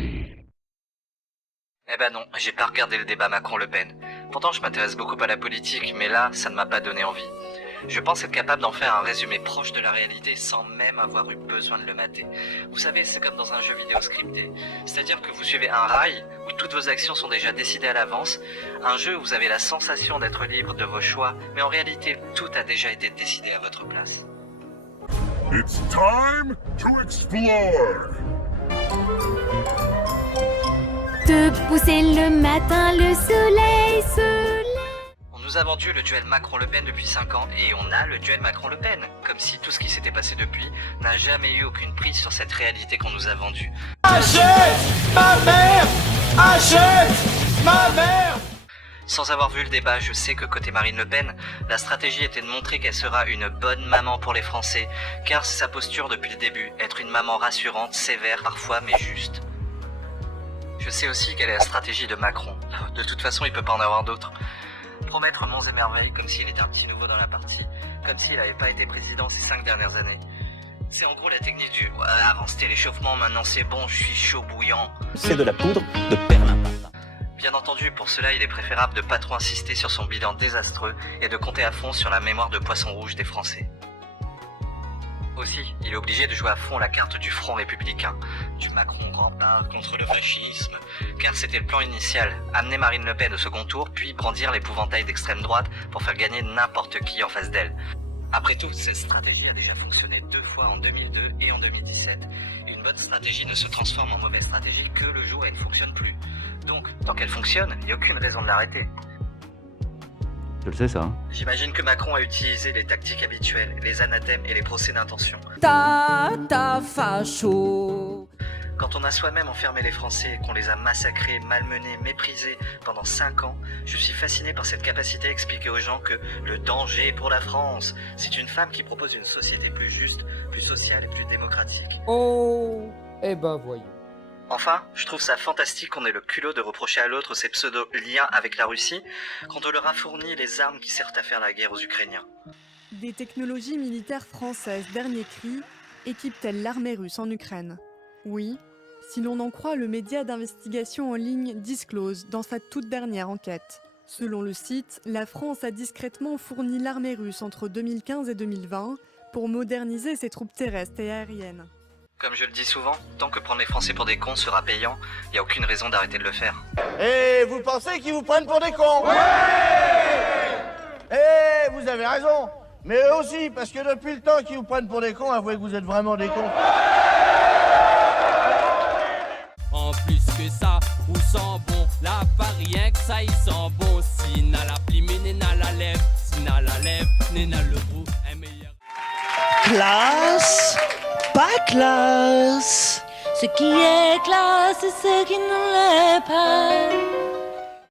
party. Eh ben non, j'ai pas regardé le débat Macron-Le Pen. Pourtant je m'intéresse beaucoup à la politique, mais là, ça ne m'a pas donné envie. Je pense être capable d'en faire un résumé proche de la réalité sans même avoir eu besoin de le mater. Vous savez, c'est comme dans un jeu vidéo scripté. C'est-à-dire que vous suivez un rail où toutes vos actions sont déjà décidées à l'avance. Un jeu où vous avez la sensation d'être libre de vos choix, mais en réalité, tout a déjà été décidé à votre place. It's time to explore. Te pousser le matin, le soleil se lève. On nous a vendu le duel Macron-Le Pen depuis 5 ans et on a le duel Macron-Le Pen. Comme si tout ce qui s'était passé depuis n'a jamais eu aucune prise sur cette réalité qu'on nous a vendue. Achète ma mère! Achète ma mère! Sans avoir vu le débat, je sais que côté Marine Le Pen, la stratégie était de montrer qu'elle sera une bonne maman pour les Français, car c'est sa posture depuis le début, être une maman rassurante, sévère parfois, mais juste. Je sais aussi quelle est la stratégie de Macron. De toute façon, il peut pas en avoir d'autres. Promettre monts et merveilles comme s'il était un petit nouveau dans la partie, comme s'il n'avait pas été président ces 5 dernières années. C'est en gros la technique du « avant c'était l'échauffement, maintenant c'est bon, je suis chaud bouillant ». C'est de la poudre de perlimpinpin. Bien entendu, pour cela, il est préférable de pas trop insister sur son bilan désastreux et de compter à fond sur la mémoire de poisson rouge des Français. Aussi, il est obligé de jouer à fond la carte du front républicain, du Macron rempart contre le fascisme, car c'était le plan initial, amener Marine Le Pen au second tour, puis brandir l'épouvantail d'extrême droite pour faire gagner n'importe qui en face d'elle. Après tout, cette stratégie a déjà fonctionné 2 fois en 2002 et en 2017, et une bonne stratégie ne se transforme en mauvaise stratégie que le jour où elle ne fonctionne plus. Donc, tant qu'elle fonctionne, il n'y a aucune raison de l'arrêter. Je le sais ça. J'imagine que Macron a utilisé les tactiques habituelles, les anathèmes et les procès d'intention. Ta facho. Quand on a soi-même enfermé les Français, qu'on les a massacrés, malmenés, méprisés pendant 5 ans, je suis fasciné par cette capacité à expliquer aux gens que le danger pour la France, c'est une femme qui propose une société plus juste, plus sociale et plus démocratique. Oh, eh ben voyons. Enfin, je trouve ça fantastique qu'on ait le culot de reprocher à l'autre ses pseudo-liens avec la Russie, quand on leur a fourni les armes qui servent à faire la guerre aux Ukrainiens. Des technologies militaires françaises dernier cri équipent-elles l'armée russe en Ukraine? Oui, si l'on en croit le média d'investigation en ligne Disclose dans sa toute dernière enquête. Selon le site, la France a discrètement fourni l'armée russe entre 2015 et 2020 pour moderniser ses troupes terrestres et aériennes. Comme je le dis souvent, tant que prendre les Français pour des cons sera payant, il n'y a aucune raison d'arrêter de le faire. Et vous pensez qu'ils vous prennent pour des cons? Ouais! Eh, vous avez raison. Mais eux aussi, parce que depuis le temps qu'ils vous prennent pour des cons, avouez que vous êtes vraiment des cons. En plus que ça, où sent bon, la pas rien que ça, il sent bon. Si n'a la pli, mais n'a la lèvre, si n'a la lèvre, n'a le roux, un meilleur. Classe, pas classe. Ce qui est classe et ce qui ne l'est pas.